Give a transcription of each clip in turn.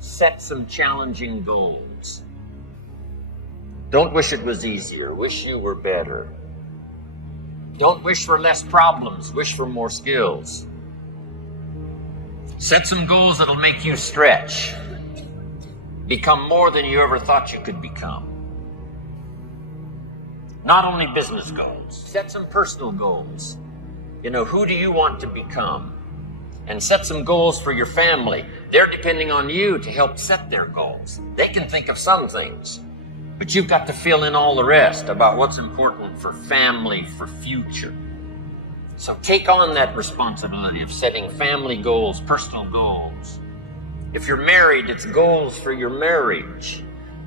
set some challenging goals. Don't wish it was easier. Wish you were better. Don't wish for less problems. Wish for more skills. Set some goals that'll make you stretch. Become more than you ever thought you could become. Not only business goals. Set some personal goals. Who do you want to become? And set some goals for your family. They're depending on you to help set their goals. They can think of some things, but you've got to fill in all the rest about what's important for family, for future. So take on that responsibility of setting family goals, personal goals. If you're married, it's goals for your marriage.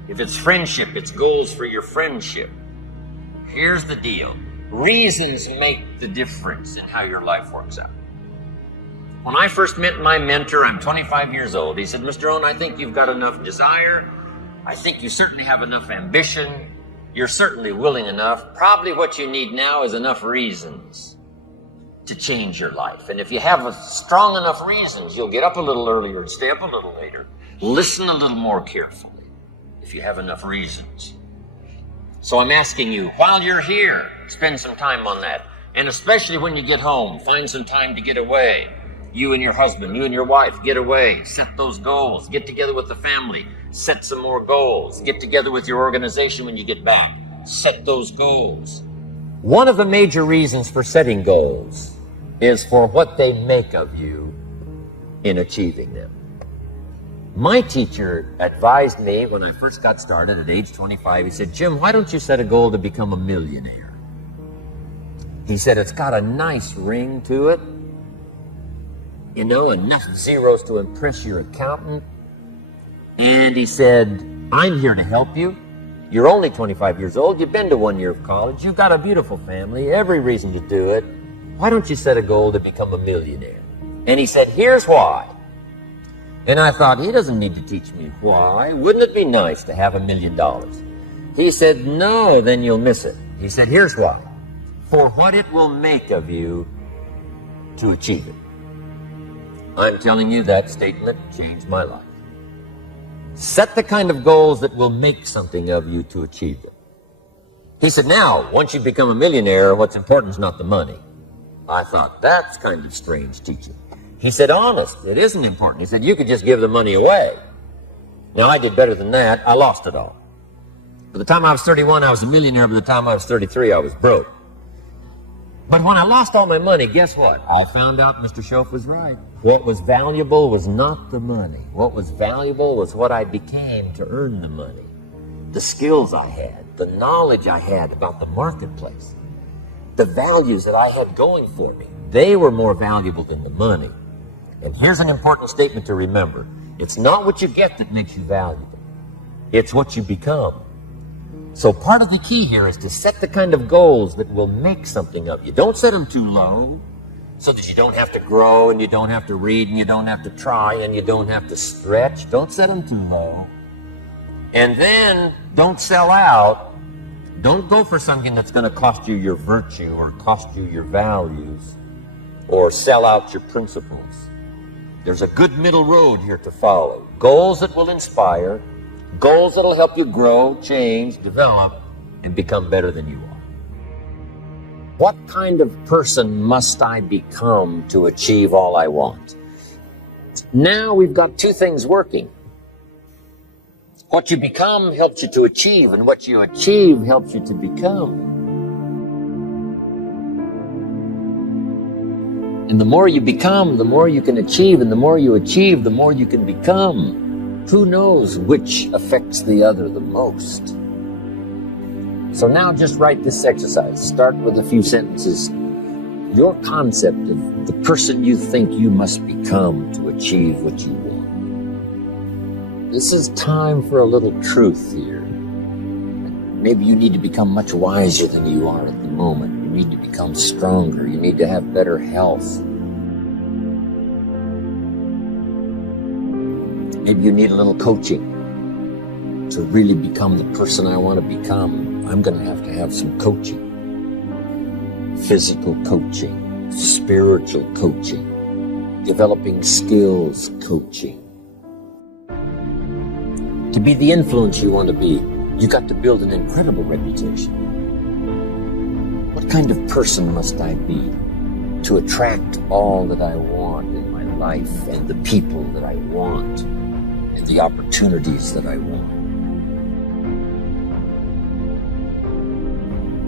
If it's friendship, it's goals for your friendship. Here's the deal. Reasons make the difference in how your life works out. When I first met my mentor, I'm 25 years old. He said, Mr. Rohn, I think you've got enough desire. I think you certainly have enough ambition. You're certainly willing enough. Probably what you need now is enough reasons to change your life. And if you have strong enough reasons, you'll get up a little earlier and stay up a little later. Listen a little more carefully if you have enough reasons. So I'm asking you, while you're here, spend some time on that. And especially when you get home, find some time to get away. You and your husband, you and your wife, get away, set those goals, get together with the family, set some more goals, get together with your organization when you get back, set those goals. One of the major reasons for setting goals is for what they make of you in achieving them. My teacher advised me when I first got started at age 25, he said, Jim, why don't you set a goal to become a millionaire? He said, it's got a nice ring to it. Enough zeros to impress your accountant. And he said, I'm here to help you. You're only 25 years old. You've been to 1 year of college. You've got a beautiful family, every reason to do it. Why don't you set a goal to become a millionaire? And he said, here's why. And I thought, he doesn't need to teach me why. Wouldn't it be nice to have $1 million? He said, no, then you'll miss it. He said, here's why. For what it will make of you to achieve it. I'm telling you, that statement changed my life. Set the kind of goals that will make something of you to achieve it. He said, now, once you become a millionaire, what's important is not the money. I thought, that's kind of strange teaching. He said, honest, it isn't important. He said, you could just give the money away. Now, I did better than that. I lost it all. By the time I was 31, I was a millionaire. By the time I was 33, I was broke. But when I lost all my money, guess what? I found out Mr. Schoaf was right. What was valuable was not the money. What was valuable was what I became to earn the money. The skills I had, the knowledge I had about the marketplace, the values that I had going for me. They were more valuable than the money. And here's an important statement to remember. It's not what you get that makes you valuable. It's what you become. So part of the key here is to set the kind of goals that will make something of you. Don't set them too low so that you don't have to grow and you don't have to read and you don't have to try and you don't have to stretch. Don't set them too low. And then don't sell out. Don't go for something that's going to cost you your virtue or cost you your values or sell out your principles. There's a good middle road here to follow. Goals that will inspire, goals that will help you grow, change, develop, and become better than you are. What kind of person must I become to achieve all I want? Now we've got two things working. What you become helps you to achieve, and what you achieve helps you to become. And the more you become, the more you can achieve, and the more you achieve, the more you can become. Who knows which affects the other the most? So now just write this exercise. Start with a few sentences. Your concept of the person you think you must become to achieve what you want. This is time for a little truth here. Maybe you need to become much wiser than you are at the moment. You need to become stronger. You need to have better health. Maybe you need a little coaching to really become the person I want to become. I'm going to have some coaching. Physical coaching, spiritual coaching, developing skills coaching. To be the influence you want to be, you got to build an incredible reputation. What kind of person must I be to attract all that I want in my life and the people that I want and the opportunities that I want?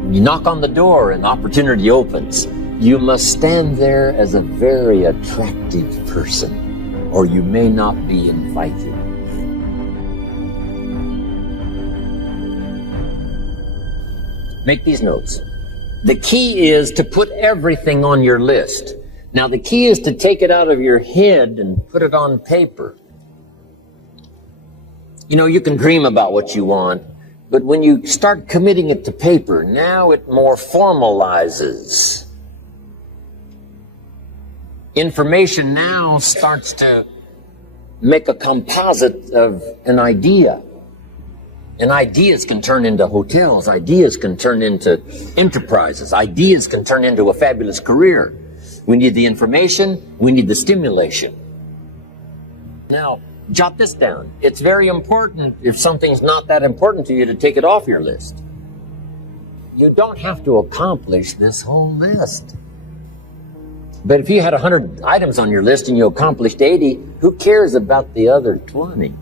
When you knock on the door and opportunity opens, you must stand there as a very attractive person, or you may not be invited. Make these notes. The key is to put everything on your list. Now, the key is to take it out of your head and put it on paper. You know, you can dream about what you want, but when you start committing it to paper, now it more formalizes. Information now starts to make a composite of an idea. And ideas can turn into hotels. Ideas can turn into enterprises. Ideas can turn into a fabulous career. We need the information. We need the stimulation. Now, jot this down. It's very important, if something's not that important to you, to take it off your list. You don't have to accomplish this whole list. But if you had 100 items on your list and you accomplished 80, who cares about the other 20?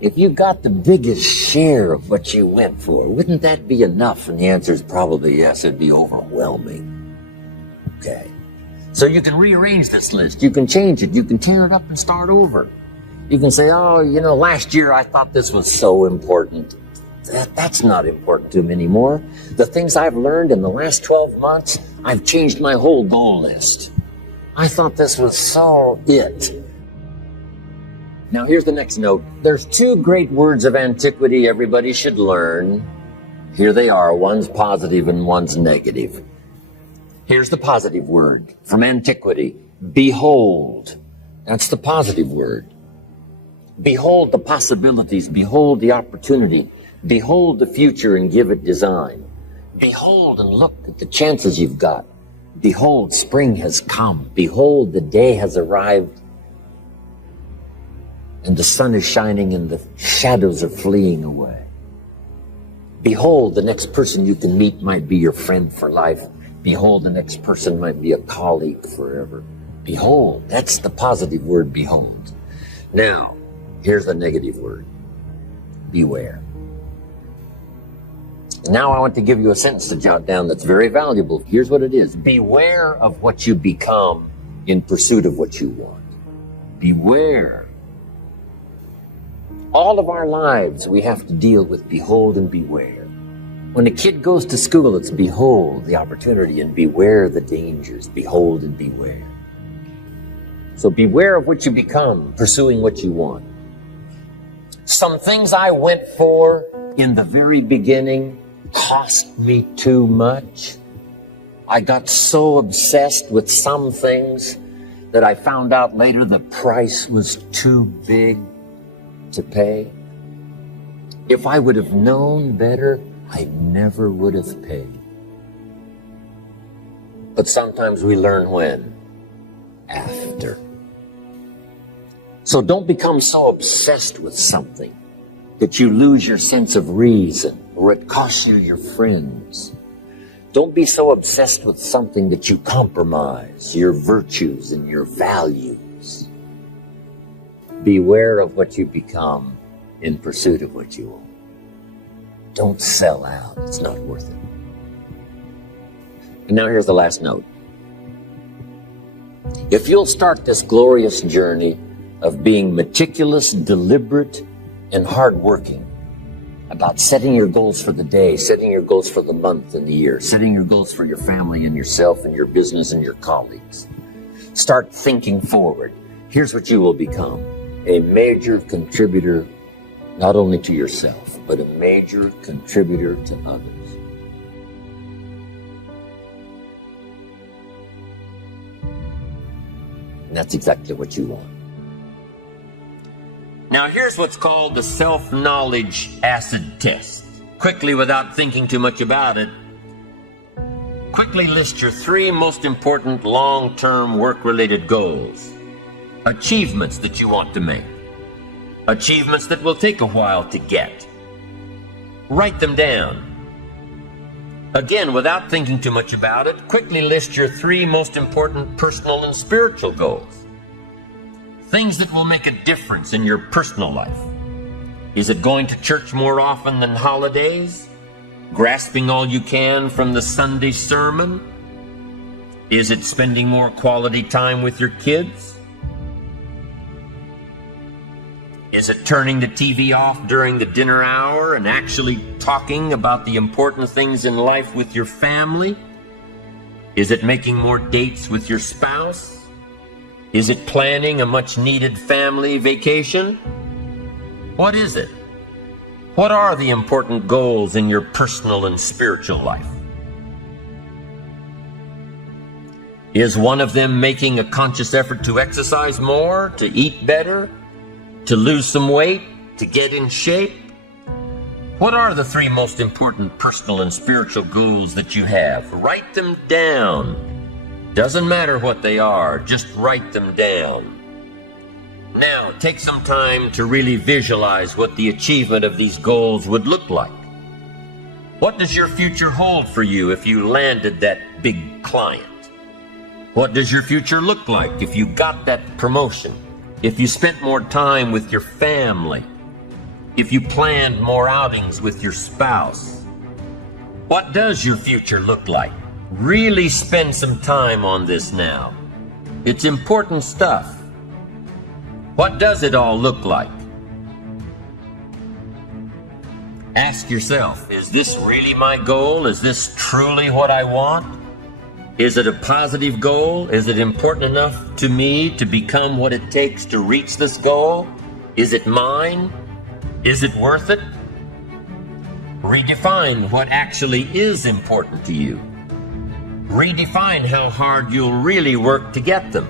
If you got the biggest share of what you went for, wouldn't that be enough? And the answer is probably yes. It'd be overwhelming. Okay. So you can rearrange this list. You can change it. You can tear it up and start over. You can say, oh, you know, last year I thought this was so important. That's not important to me anymore. The things I've learned in the last 12 months, I've changed my whole goal list. I thought this was so it. Now, here's the next note. There's two great words of antiquity everybody should learn. Here they are. One's positive and one's negative. Here's the positive word from antiquity. Behold. That's the positive word. Behold the possibilities. Behold the opportunity. Behold the future and give it design. Behold and look at the chances you've got. Behold, spring has come. Behold, the day has arrived. And the sun is shining and the shadows are fleeing away. Behold, the next person you can meet might be your friend for life. Behold, the next person might be a colleague forever. Behold, that's the positive word, behold. Now, here's the negative word. Beware. Now I want to give you a sentence to jot down that's very valuable. Here's what it is. Beware of what you become in pursuit of what you want. Beware. All of our lives, we have to deal with behold and beware. When a kid goes to school, it's behold the opportunity and beware the dangers. Behold and beware. So beware of what you become, pursuing what you want. Some things I went for in the very beginning cost me too much. I got so obsessed with some things that I found out later the price was too big to pay. If I would have known better, I never would have paid. But sometimes we learn when? After. So don't become so obsessed with something that you lose your sense of reason or it costs you your friends. Don't be so obsessed with something that you compromise your virtues and your values. Beware of what you become in pursuit of what you want. Don't sell out. It's not worth it. And now here's the last note. If you'll start this glorious journey of being meticulous, deliberate, and hardworking about setting your goals for the day, setting your goals for the month and the year, setting your goals for your family and yourself and your business and your colleagues, start thinking forward. Here's what you will become. A major contributor, not only to yourself, but a major contributor to others. And that's exactly what you want. Now here's what's called the self-knowledge acid test. Quickly, without thinking too much about it, quickly list your 3 most important long-term work-related goals. Achievements that you want to make. Achievements that will take a while to get. Write them down. Again, without thinking too much about it, quickly list your 3 most important personal and spiritual goals. Things that will make a difference in your personal life. Is it going to church more often than holidays? Grasping all you can from the Sunday sermon? Is it spending more quality time with your kids? Is it turning the TV off during the dinner hour and actually talking about the important things in life with your family? Is it making more dates with your spouse? Is it planning a much-needed family vacation? What is it? What are the important goals in your personal and spiritual life? Is one of them making a conscious effort to exercise more, to eat better, to lose some weight, to get in shape? What are the 3 most important personal and spiritual goals that you have? Write them down. Doesn't matter what they are, just write them down. Now, take some time to really visualize what the achievement of these goals would look like. What does your future hold for you if you landed that big client? What does your future look like if you got that promotion? If you spent more time with your family? If you planned more outings with your spouse? What does your future look like? Really spend some time on this now. It's important stuff. What does it all look like? Ask yourself, is this really my goal? Is this truly what I want? Is it a positive goal? Is it important enough to me to become what it takes to reach this goal? Is it mine? Is it worth it? Redefine what actually is important to you. Redefine how hard you'll really work to get them.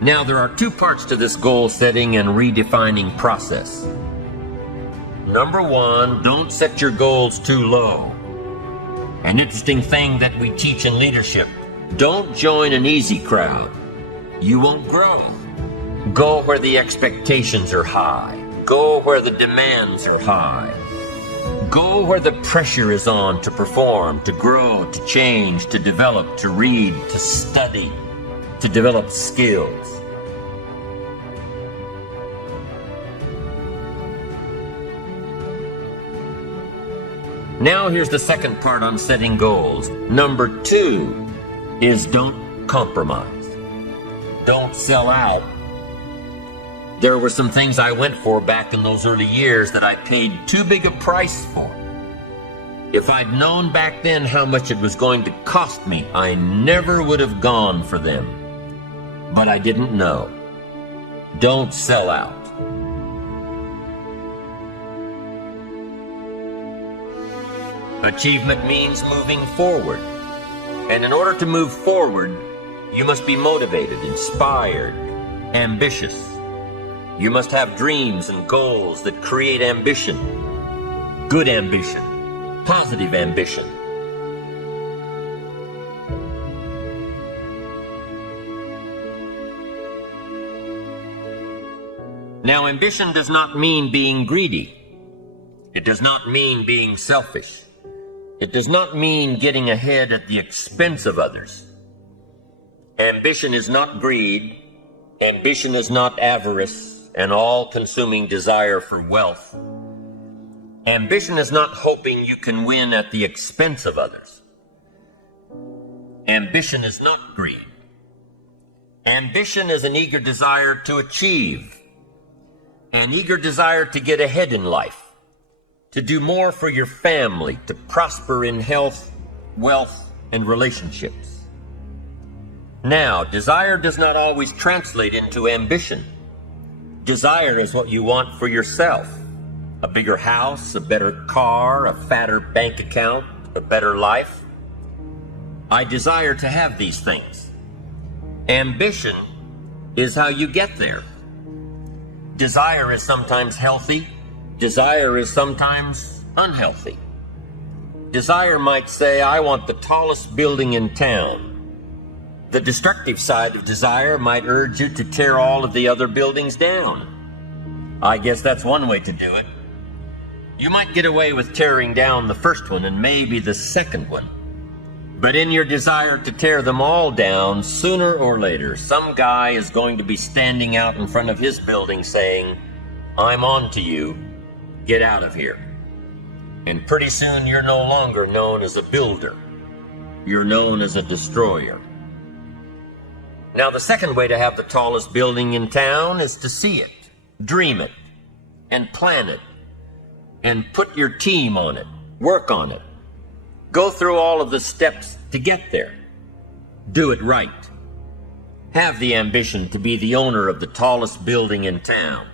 Now, there are 2 parts to this goal setting and redefining process. Number 1, don't set your goals too low. An interesting thing that we teach in leadership, don't join an easy crowd. You won't grow. Go where the expectations are high. Go where the demands are high. Go where the pressure is on to perform, to grow, to change, to develop, to read, to study, to develop skills. Now here's the second part on setting goals. Number 2 is don't compromise. Don't sell out. There were some things I went for back in those early years that I paid too big a price for. If I'd known back then how much it was going to cost me, I never would have gone for them. But I didn't know. Don't sell out. Achievement means moving forward. And in order to move forward, you must be motivated, inspired, ambitious. You must have dreams and goals that create ambition. Good ambition. Positive ambition. Now, ambition does not mean being greedy. It does not mean being selfish. It does not mean getting ahead at the expense of others. Ambition is not greed. Ambition is not avarice, an all-consuming desire for wealth. Ambition is not hoping you can win at the expense of others. Ambition is not greed. Ambition is an eager desire to achieve, an eager desire to get ahead in life, to do more for your family, to prosper in health, wealth, and relationships. Now, desire does not always translate into ambition. Desire is what you want for yourself. A bigger house, a better car, a fatter bank account, a better life. I desire to have these things. Ambition is how you get there. Desire is sometimes healthy. Desire is sometimes unhealthy. Desire might say, I want the tallest building in town. The destructive side of desire might urge you to tear all of the other buildings down. I guess that's one way to do it. You might get away with tearing down the first one and maybe the second one. But in your desire to tear them all down, sooner or later, some guy is going to be standing out in front of his building saying, "I'm on to you. Get out of here." And pretty soon you're no longer known as a builder. You're known as a destroyer. Now, the second way to have the tallest building in town is to see it, dream it, and plan it, and put your team on it, work on it. Go through all of the steps to get there. Do it right. Have the ambition to be the owner of the tallest building in town.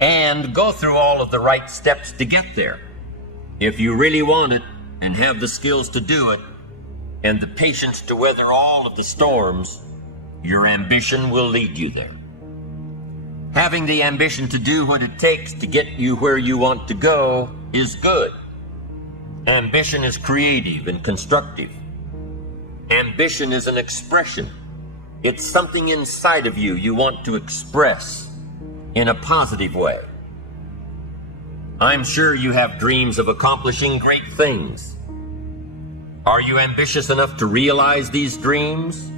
And go through all of the right steps to get there. If you really want it, and have the skills to do it, and the patience to weather all of the storms, your ambition will lead you there. Having the ambition to do what it takes to get you where you want to go is good. Ambition is creative and constructive. Ambition is an expression. It's something inside of you want to express in a positive way. I'm sure you have dreams of accomplishing great things. Are you ambitious enough to realize these dreams?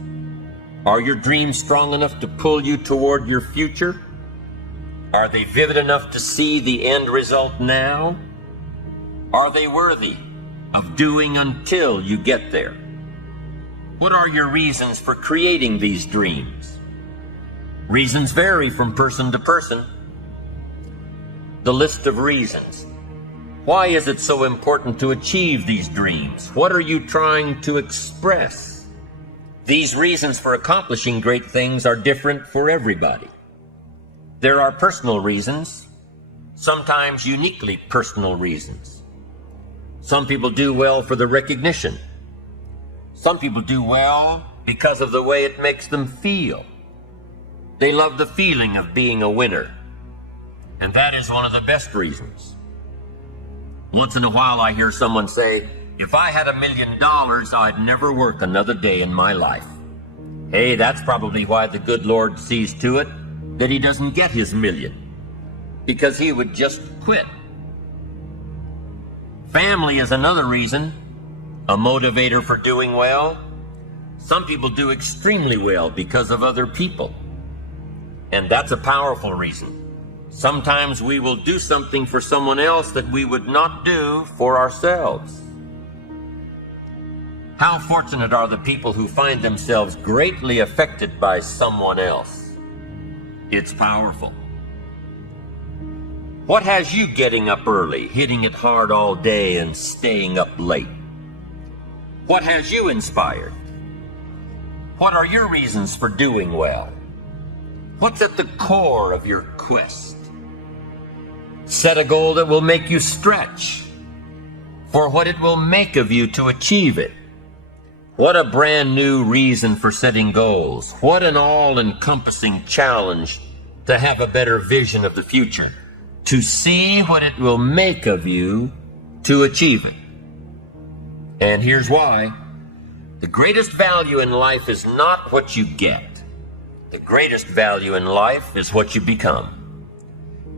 Are your dreams strong enough to pull you toward your future? Are they vivid enough to see the end result now? Are they worthy of doing until you get there? What are your reasons for creating these dreams? Reasons vary from person to person. The list of reasons. Why is it so important to achieve these dreams? What are you trying to express? These reasons for accomplishing great things are different for everybody. There are personal reasons, sometimes uniquely personal reasons. Some people do well for the recognition. Some people do well because of the way it makes them feel. They love the feeling of being a winner. And that is one of the best reasons. Once in a while I hear someone say, "If I had $1 million, I'd never work another day in my life." Hey, that's probably why the good Lord sees to it that he doesn't get his million, because he would just quit. Family is another reason, a motivator for doing well. Some people do extremely well because of other people, and that's a powerful reason. Sometimes we will do something for someone else that we would not do for ourselves. How fortunate are the people who find themselves greatly affected by someone else? It's powerful. What has you getting up early, hitting it hard all day, and staying up late? What has you inspired? What are your reasons for doing well? What's at the core of your quest? Set a goal that will make you stretch for what it will make of you to achieve it. What a brand new reason for setting goals. What an all-encompassing challenge to have a better vision of the future, to see what it will make of you to achieve it. And here's why. The greatest value in life is not what you get. The greatest value in life is what you become.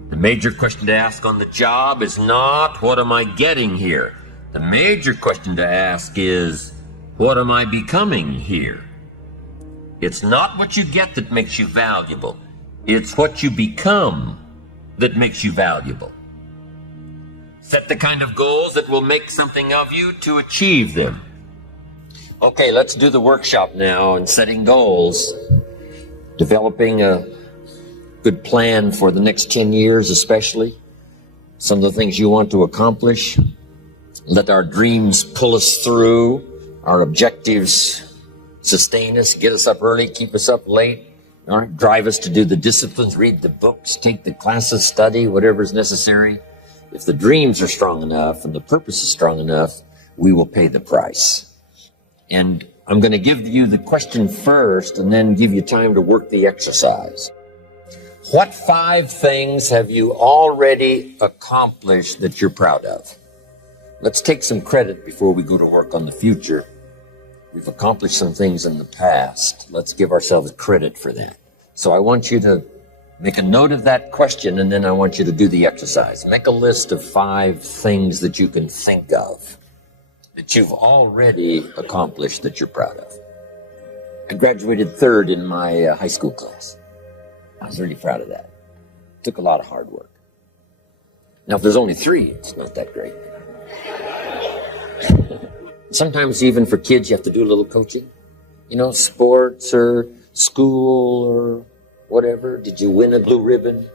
The major question to ask on the job is not, what am I getting here? The major question to ask is, what am I becoming here? It's not what you get that makes you valuable. It's what you become that makes you valuable. Set the kind of goals that will make something of you to achieve them. Okay, let's do the workshop now in setting goals. Developing a good plan for the next 10 years especially. Some of the things you want to accomplish. Let our dreams pull us through. Our objectives sustain us, get us up early, keep us up late. All right, drive us to do the disciplines, read the books, take the classes, study, whatever is necessary. If the dreams are strong enough and the purpose is strong enough, we will pay the price. And I'm going to give you the question first and then give you time to work the exercise. What 5 things have you already accomplished that you're proud of? Let's take some credit before we go to work on the future. We've accomplished some things in the past. Let's give ourselves credit for that. So I want you to make a note of that question, and then I want you to do the exercise. Make a list of 5 things that you can think of that you've already accomplished that you're proud of. I graduated 3rd in my high school class. I was really proud of that. It took a lot of hard work. Now, if there's only 3, it's not that great. Sometimes even for kids, you have to do a little coaching. You know, sports or school or whatever. Did you win a blue ribbon?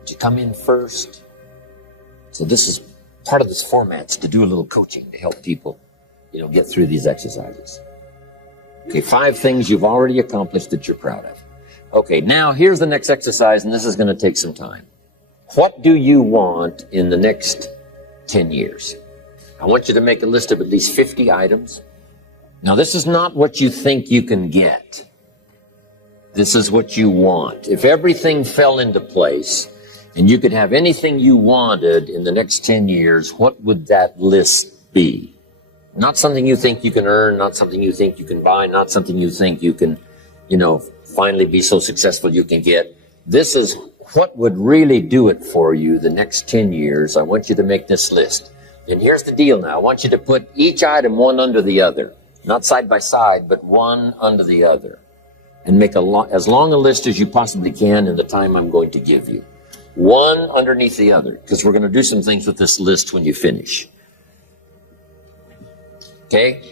Did you come in first? So this is part of this format, to do a little coaching to help people, you know, get through these exercises. Okay, 5 things you've already accomplished that you're proud of. Okay, now here's the next exercise, and this is going to take some time. What do you want in the next 10 years? I want you to make a list of at least 50 items. Now, this is not what you think you can get. This is what you want. If everything fell into place and you could have anything you wanted in the next 10 years, what would that list be? Not something you think you can earn, not something you think you can buy, not something you think you can, you know, finally be so successful you can get. This is what would really do it for you the next 10 years. I want you to make this list. And here's the deal now. I want you to put each item one under the other. Not side by side, but one under the other. And make as long a list as you possibly can in the time I'm going to give you. One underneath the other, because we're going to do some things with this list when you finish. Okay?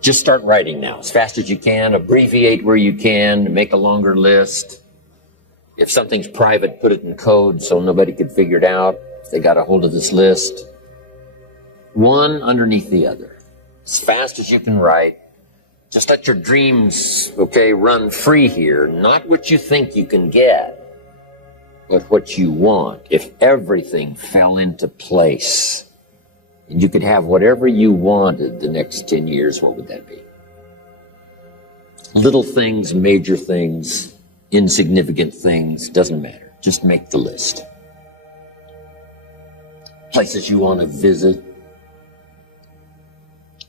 Just start writing now as fast as you can. Abbreviate where you can. Make a longer list. If something's private, put it in code so nobody could figure it out if they got a hold of this list. One underneath the other. As fast as you can write. Just let your dreams, okay, run free here. Not what you think you can get, but what you want. If everything fell into place and you could have whatever you wanted the next 10 years, what would that be? Little things, major things, insignificant things, doesn't matter. Just make the list. Places you want to visit.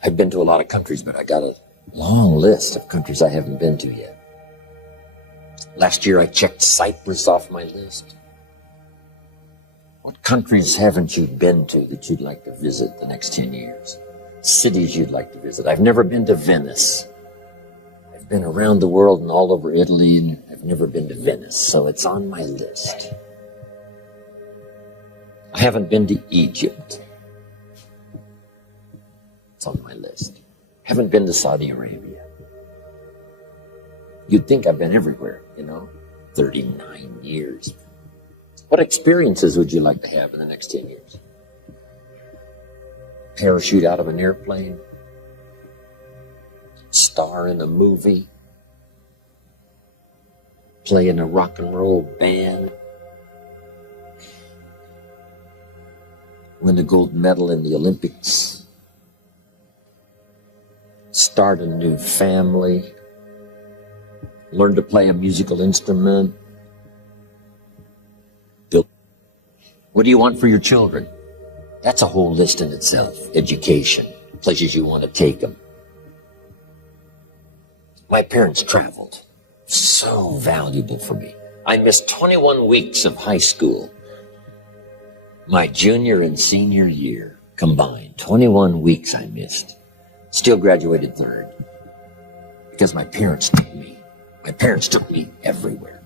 I've been to a lot of countries, but I got a long list of countries I haven't been to yet. Last year I checked Cyprus off my list. What countries haven't you been to that you'd like to visit the next 10 years? Cities you'd like to visit. I've never been to Venice. I've been around the world and all over Italy, and I've never been to Venice, so it's on my list. I haven't been to Egypt. It's on my list. Haven't been to Saudi Arabia. You'd think I've been everywhere, you know, 39 years. What experiences would you like to have in the next 10 years? Parachute out of an airplane? Star in a movie? Play in a rock and roll band? Win a gold medal in the Olympics? Start a new family, learn to play a musical instrument. What do you want for your children? That's a whole list in itself. Education, places you want to take them. My parents traveled. So valuable for me. I missed 21 weeks of high school. My junior and senior year combined, 21 weeks I missed. Still graduated 3rd because my parents took me. My parents took me everywhere.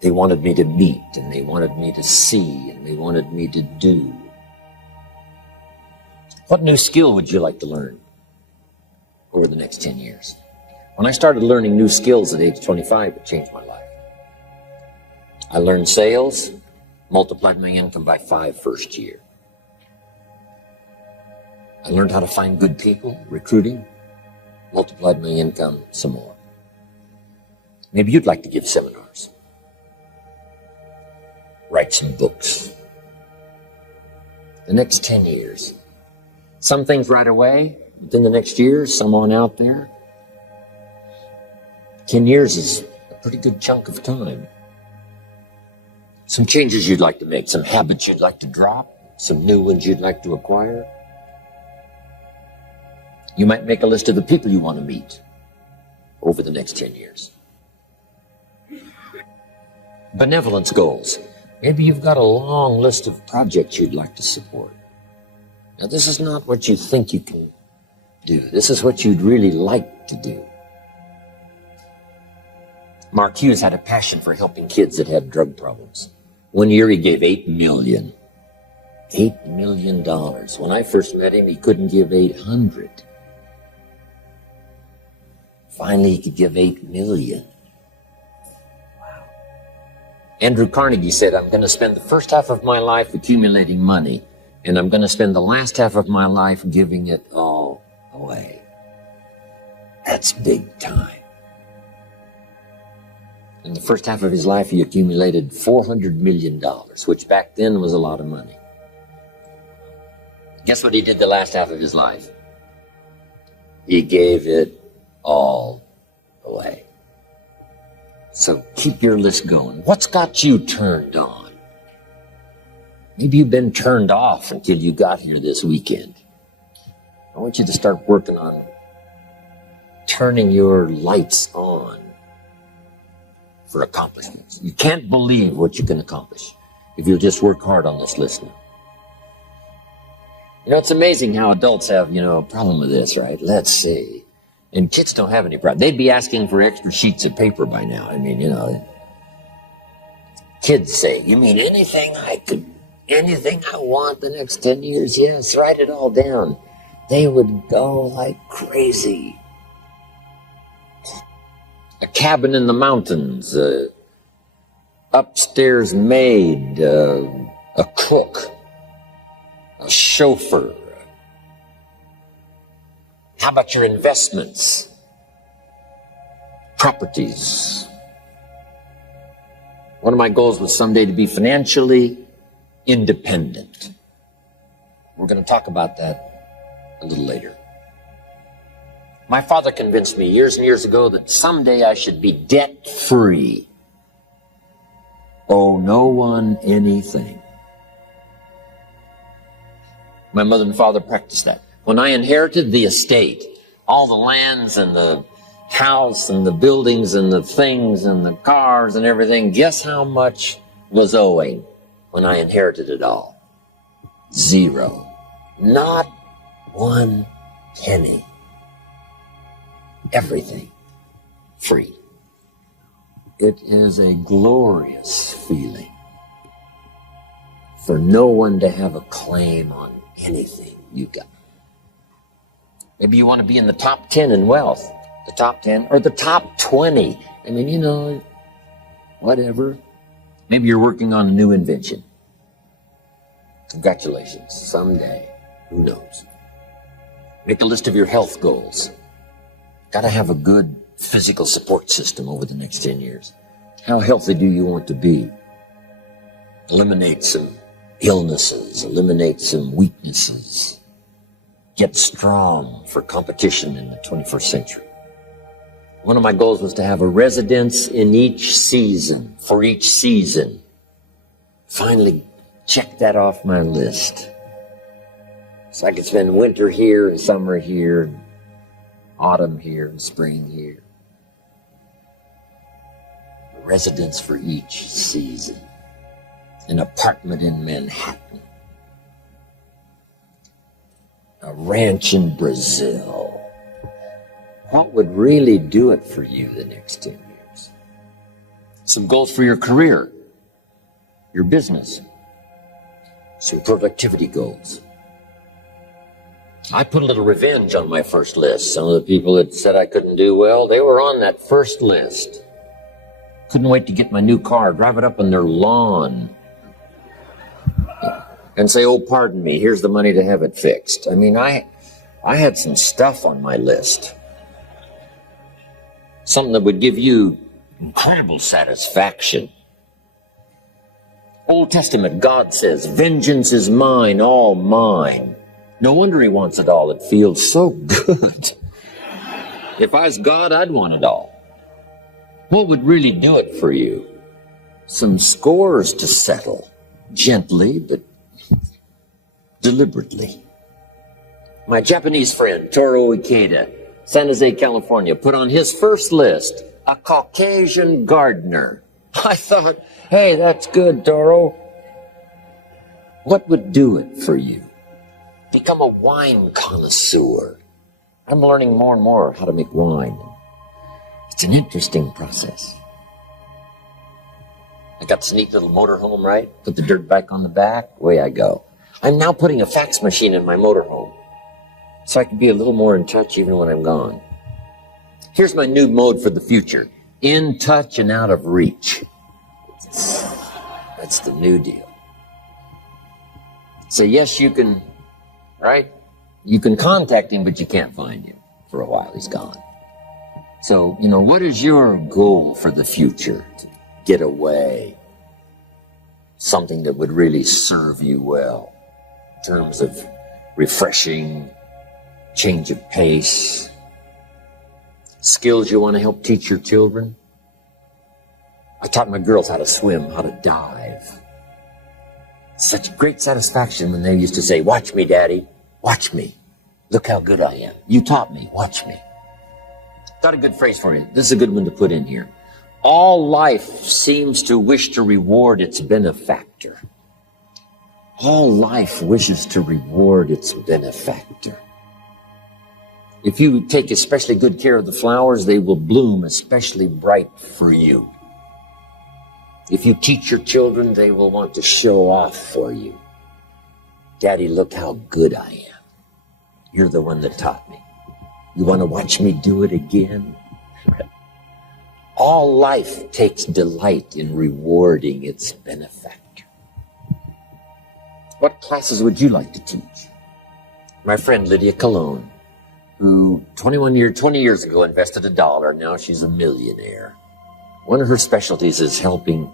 They wanted me to meet, and they wanted me to see, and they wanted me to do. What new skill would you like to learn over the next 10 years? When I started learning new skills at age 25, it changed my life. I learned sales, multiplied my income by 5 first year. I learned how to find good people, recruiting, multiplied my income some more. Maybe you'd like to give seminars, write some books. The next 10 years. Some things right away, within the next year, some on out there. 10 years is a pretty good chunk of time. Some changes you'd like to make, some habits you'd like to drop, some new ones you'd like to acquire. You might make a list of the people you want to meet over the next 10 years. Benevolence goals. Maybe you've got a long list of projects you'd like to support. Now, this is not what you think you can do. This is what you'd really like to do. Mark Hughes had a passion for helping kids that had drug problems. One year he gave $8 million. $8 million. When I first met him, he couldn't give 800. Finally, he could give 8 million. Wow. Andrew Carnegie said, I'm going to spend the first half of my life accumulating money, and I'm going to spend the last half of my life giving it all away. That's big time. In the first half of his life, he accumulated $400 million, which back then was a lot of money. Guess what he did the last half of his life? He gave it all away. So keep your list going. What's got you turned on? Maybe you've been turned off until you got here this weekend. I want you to start working on turning your lights on for accomplishments. You can't believe what you can accomplish if you'll just work hard on this list now. You know, it's amazing how adults have, a problem with this, right? Let's see. And kids don't have any problem. They'd be asking for extra sheets of paper by now. I mean, kids say, you mean anything I want the next 10 years? Yes, write it all down. They would go like crazy. A cabin in the mountains, upstairs maid, a cook, a chauffeur. How about your investments? Properties. One of my goals was someday to be financially independent. We're going to talk about that a little later. My father convinced me years and years ago that someday I should be debt-free. Owe no one anything. My mother and father practiced that. When I inherited the estate, all the lands and the house and the buildings and the things and the cars and everything, guess how much was owing when I inherited it all? 0. Not 1 penny. Everything free. It is a glorious feeling for no one to have a claim on anything you got. Maybe you want to be in the top 10 in wealth, the top 10 or the top 20. I mean, whatever. Maybe you're working on a new invention. Congratulations. Someday, who knows? Make a list of your health goals. Got to have a good physical support system over the next 10 years. How healthy do you want to be? Eliminate some illnesses, eliminate some weaknesses. Get strong for competition in the 21st century. One of my goals was to have a residence in each season, for each season. Finally, check that off my list. So I could spend winter here and summer here, and autumn here and spring here. A residence for each season. An apartment in Manhattan. A ranch in Brazil. What would really do it for you the next 10 years? Some goals for your career, your business, some productivity goals. I put a little revenge on my first list. Some of the people that said I couldn't do well, they were on that first list. Couldn't wait to get my new car, drive it up on their lawn, and say, oh, pardon me, here's the money to have it fixed. I mean, I had some stuff on my list. Something that would give you incredible satisfaction. Old Testament, God says, vengeance is mine, all mine. No wonder he wants it all. It feels so good. If I was God, I'd want it all. What would really do it for you? Some scores to settle, gently but deliberately. My Japanese friend, Toro Ikeda, San Jose, California, put on his first list, a Caucasian gardener. I thought, hey, that's good, Toro. What would do it for you? Become a wine connoisseur. I'm learning more and more how to make wine. It's an interesting process. I got this neat little motorhome, right? Put the dirt bike on the back, away I go. I'm now putting a fax machine in my motorhome so I can be a little more in touch even when I'm gone. Here's my new mode for the future. In touch and out of reach. That's the new deal. So yes, you can, right? You can contact him, but you can't find him for a while. He's gone. So, what is your goal for the future? To get away. Something that would really serve you well in terms of refreshing, change of pace, skills you want to help teach your children. I taught my girls how to swim, how to dive. Such great satisfaction when they used to say, watch me, Daddy, watch me. Look how good I am. You taught me, watch me. Got a good phrase for you. This is a good one to put in here. All life seems to wish to reward its benefactor. All life wishes to reward its benefactor. If you take especially good care of the flowers, they will bloom especially bright for you. If you teach your children, they will want to show off for you. Daddy, look how good I am. You're the one that taught me. You want to watch me do it again? All life takes delight in rewarding its benefactor. What classes would you like to teach? My friend Lydia Cologne, who 20 years ago invested $1, now she's a millionaire. One of her specialties is helping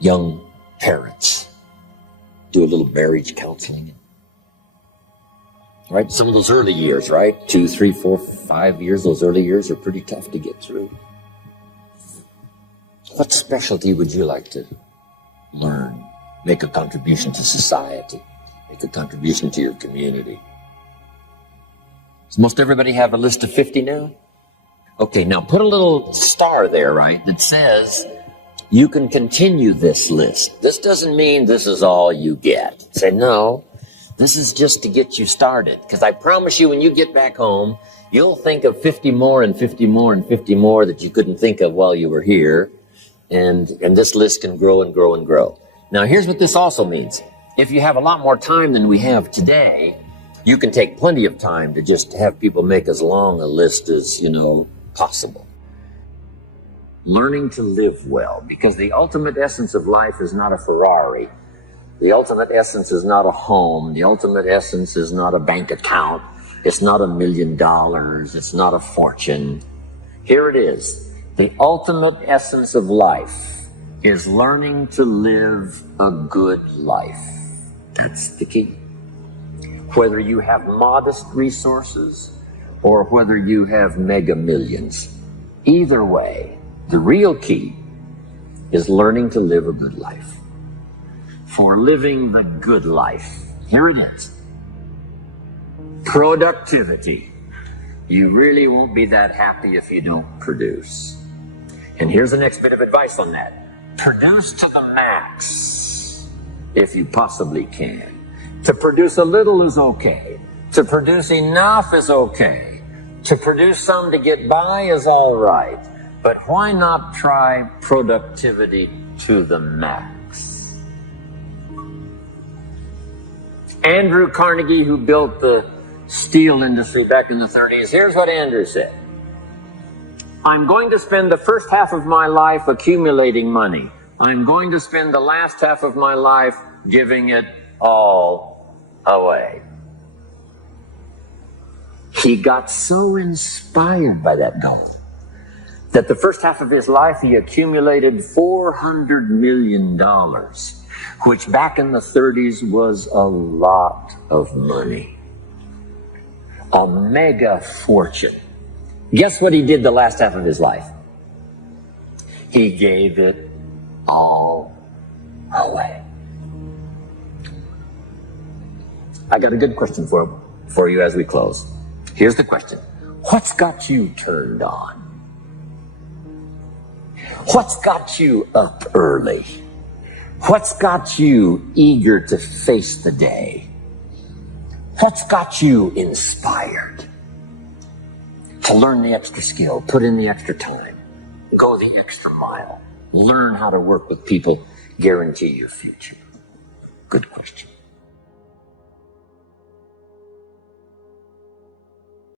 young parents do a little marriage counseling. Right? Some of those early years, right? 2, 3, 4, 5 years, those early years are pretty tough to get through. What specialty would you like to learn? Make a contribution to society. Make a contribution to your community. Does most everybody have a list of 50 now? Okay, now put a little star there, right, that says you can continue this list. This doesn't mean this is all you get. Say, no, this is just to get you started. Because I promise you, when you get back home, you'll think of 50 more and 50 more and 50 more that you couldn't think of while you were here. And this list can grow and grow and grow. Now, here's what this also means. If you have a lot more time than we have today, you can take plenty of time to just have people make as long a list as, possible. Learning to live well, because the ultimate essence of life is not a Ferrari. The ultimate essence is not a home. The ultimate essence is not a bank account. It's not $1 million. It's not a fortune. Here it is. The ultimate essence of life is learning to live a good life. That's the key. Whether you have modest resources or whether you have mega millions, either way, the real key is learning to live a good life. For living the good life, here it is. Productivity. You really won't be that happy if you don't produce. And here's the next bit of advice on that. Produce to the max if you possibly can. To produce a little is okay. To produce enough is okay. To produce some to get by is all right. But why not try productivity to the max? Andrew Carnegie, who built the steel industry back in the 30s, here's what Andrew said. I'm going to spend the first half of my life accumulating money. I'm going to spend the last half of my life giving it all away. He got so inspired by that goal that the first half of his life he accumulated $400 million, which back in the 30s was a lot of money. A mega fortune. Guess what he did the last half of his life? He gave it all away. I got a good question for him. for you as we close. Here's the question. What's got you turned on? What's got you up early? What's got you eager to face the day? What's got you inspired to learn the extra skill, put in the extra time, go the extra mile, learn how to work with people, guarantee your future? Good question.